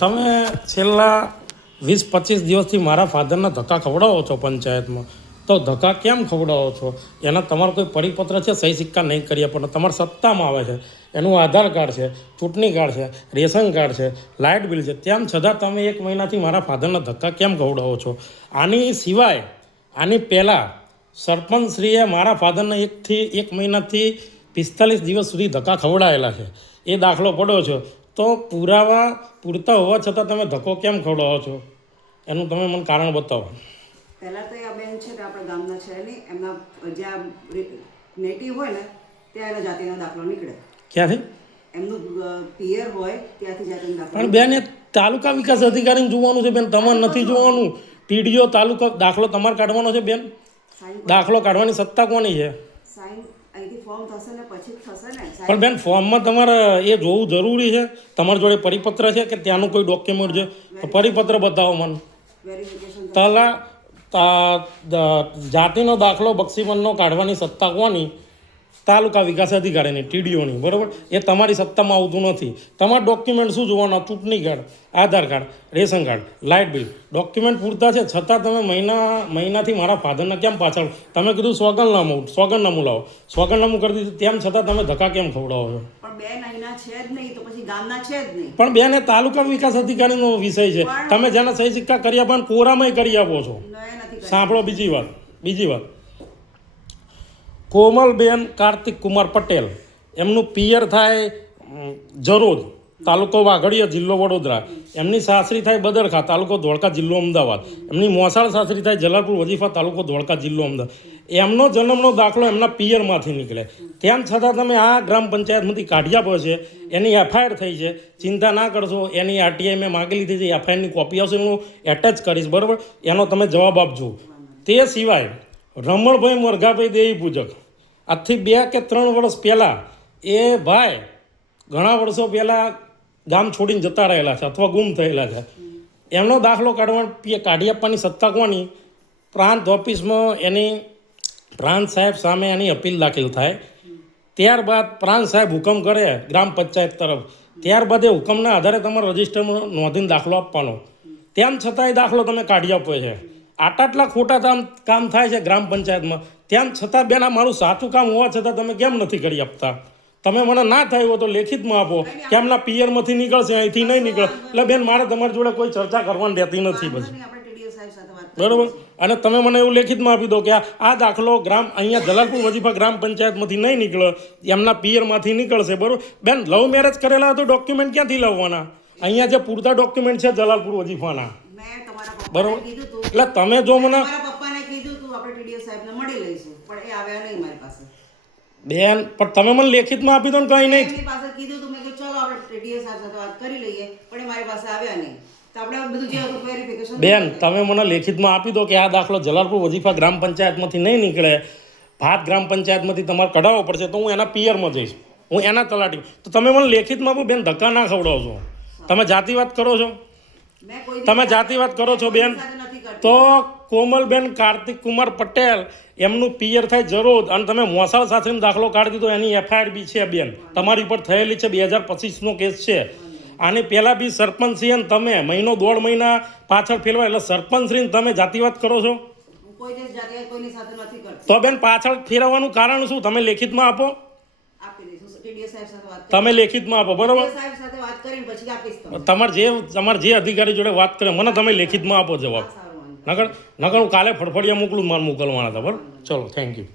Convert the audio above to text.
તમે છેલ્લા 20-25 દિવસથી મારા ફાધરના ધક્કા ખવડાવો છો પંચાયતમાં, તો ધક્કા કેમ ખવડાવો છો? એના તમારો કોઈ પરિપત્ર છે? સહી સિક્કા નહીં કરીએ પણ તમારા સત્તામાં આવે છે, એનું આધાર કાર્ડ છે, ચૂંટણી કાર્ડ છે, રેશન કાર્ડ છે, લાઇટ બિલ છે, તેમ છતાં તમે 1 મહિનાથી મારા ફાધરના ધક્કા કેમ ખવડાવો છો? આની સિવાય આની પહેલાં સરપંચશ્રીએ મારા ફાધરને 1 મહિનાથી 45 દિવસ સુધી ધક્કા ખવડાયેલા છે, એ દાખલો પડ્યો છે. તો પુરાવા પૂરતા હોવા છતાં તમે ધક્કો કેમ ખવડાવો છો? એનું તમે મને કારણ બતાવો. પહેલાં તો આ બેન છે કે આપણા ગામના છે નહીં, એમના જ્યાં નેટિવ હોય ને ત્યાં એનો જાતિનો દાખલો નીકળે. ક્યાંથી? એમનું પિયર હોય ત્યાંથી જાતિનો દાખલો. પણ બેન એ તાલુકા વિકાસ અધિકારીને જોવાનું છે બેન, તમારે નથી જોવાનું. ટીડીઓ તાલુકા દાખલો તમારે કાઢવાનો છે બેન. દાખલો કાઢવાની સત્તા કોની છે? સાઈન અહીંથી ફોર્મ થશે ને પછી થશે ને. પણ બેન ફોર્મમાં તમારે એ જોવું જરૂરી છે? તમારી જોડે પરિપત્ર છે કે ત્યાંનું કોઈ ડોક્યુમેન્ટ છે? તો પરિપત્ર બતાવો મને. જાતિનો દાખલો બક્ષીમનનો કાઢવાની સત્તા કોની? તાલુકા વિકાસ અધિકારીની, ટીડીઓની, બરાબર? એ તમારી સત્તામાં આવતું નથી. તમારા ડોક્યુમેન્ટ શું જોવાના? ચૂંટણી card, Aadhaar card, ration card, light bill, document પૂરતા છે, છતાં તમે મહિનાથી મારા ફાધરના કેમ પાછળ? તમે કીધું સોગંદનામું લાવો, સોગંદનામું કરી દીધું, તેમ છતાં તમે ધક્કા કેમ ખવડાવો છો? પણ બેન એ તાલુકા વિકાસ અધિકારીનો વિષય છે. તમે જેના સહી સિક્કા કરી આપો કોરામાં કરી આપો છો. સાંભળો બીજી વાત, કોમલબેન કાર્તિક કુમાર પટેલ, એમનું પિયર થાય જરોદ, તાલુકો વાઘડિયા, જિલ્લો વડોદરા. એમની સાસરી થાય બદરખા, તાલુકો ધોળકા, જિલ્લો અમદાવાદ. એમની મોસાળ સાસરી થાય જલાલપુર વજીફા, તાલુકો ધોળકા, જિલ્લો અમદાવાદ. એમનો જન્મનો દાખલો એમના પિયરમાંથી નીકળે, તેમ છતાં તમે આ ગ્રામ પંચાયતમાંથી કાઢી આપો છે. એની એફઆઈઆર થઈ છે, ચિંતા ના કરશો. એની આરટીઆઈ મેં માગી લીધી છે, એફઆઈઆરની કોપી આવશે, હું એટેચ કરીશ, બરાબર? એનો તમે જવાબ આપજો. તે સિવાય રમણભાઈ મરઘાભાઈ દેવી પૂજક, આજથી 2 કે 3 વર્ષ પહેલાં એ ભાઈ ઘણા વર્ષો પહેલાં ગામ છોડીને જતા રહેલા છે અથવા ગુમ થયેલા છે. એમનો દાખલો કાઢી આપવાની સત્તા કોની? પ્રાંત ઓફિસમાં એની પ્રાંત સાહેબ સામે એની અપીલ દાખલ થાય, ત્યારબાદ પ્રાંત સાહેબ હુકમ કરે ગ્રામ પંચાયત તરફ, ત્યારબાદ એ હુકમના આધારે તમારા રજિસ્ટરમાં નોંધીને દાખલો આપવાનો. તેમ છતાં એ દાખલો તમે કાઢી આપો છે. આટલા ખોટા કામ થાય છે ગ્રામ પંચાયતમાં, તેમ છતાં બેન આ મારું સાચું કામ હોવા છતાં તમે કેમ નથી કરી આપતા? તમે મને ના થયું હોય તો લેખિતમાં આપો કે એમના પિયરમાંથી નીકળશે, અહીંથી નહીં નીકળે. એટલે બેન મારે તમારી જોડે કોઈ ચર્ચા કરવાની રહેતી નથી પછી, બરાબર? અને તમે મને એવું લેખિતમાં આપી દો કે આ દાખલો અહીંયા જલાલપુર વજીફા ગ્રામ પંચાયતમાંથી નહીં નીકળે, એમના પિયરમાંથી નીકળશે, બરાબર? બેન લવ મેરેજ કરેલા તો ડોક્યુમેન્ટ ક્યાંથી લાવવાના? અહીંયા જે પૂરતા ડોક્યુમેન્ટ છે જલાલપુર વજીફાના, બરાબર? એટલે તમે જો મને બેન પણ તમે મને લેખિતમાં આપી દો ને, કંઈ નહીં. બેન તમે મને લેખિતમાં આપી દો કે આ દાખલો જલાલપુર વજીફા ગ્રામ પંચાયતમાંથી નહીં નીકળે, ભાત ગ્રામ પંચાયતમાંથી તમારે કઢાવવો પડશે, તો હું એના પિયરમાં જઈશ, હું એના તલાટી. તો તમે મને લેખિતમાં આપો બેન, ધક્કા ના ખવડાવશો. તમે જાતિવાદ કરો છો, તમે જાતિવાદ કરો છો બેન. તો કોમલબેન કાર્તિક કુમાર પટેલ, એમનું પિયર થાય જરોદ, અને તમે મોસાળ સાથેનો દાખલો કાઢી દીધો, એની એફઆઈઆર બી છે બેન, તમારી ઉપર થયેલી છે. 2025નો કેસ છે. આની પહેલાં બી સરપંચશ્રીને તમે 1.5 મહિના પાછળ ફેરવા, એટલે સરપંચશ્રીને તમે જાતિવાદ કરો છો. તો બેન પાછળ ફેરવવાનું કારણ શું? તમે લેખિતમાં આપો, તમે લેખિતમાં આપો, બરાબર? તમારે જે અધિકારી જોડે વાત કરે મને તમે લેખિતમાં આપો જવાબ. નકર હું કાલે ફડફડિયા મોકલું, મારે મોકલવાના હતા, બરાબર? ચલો, થેન્ક યુ.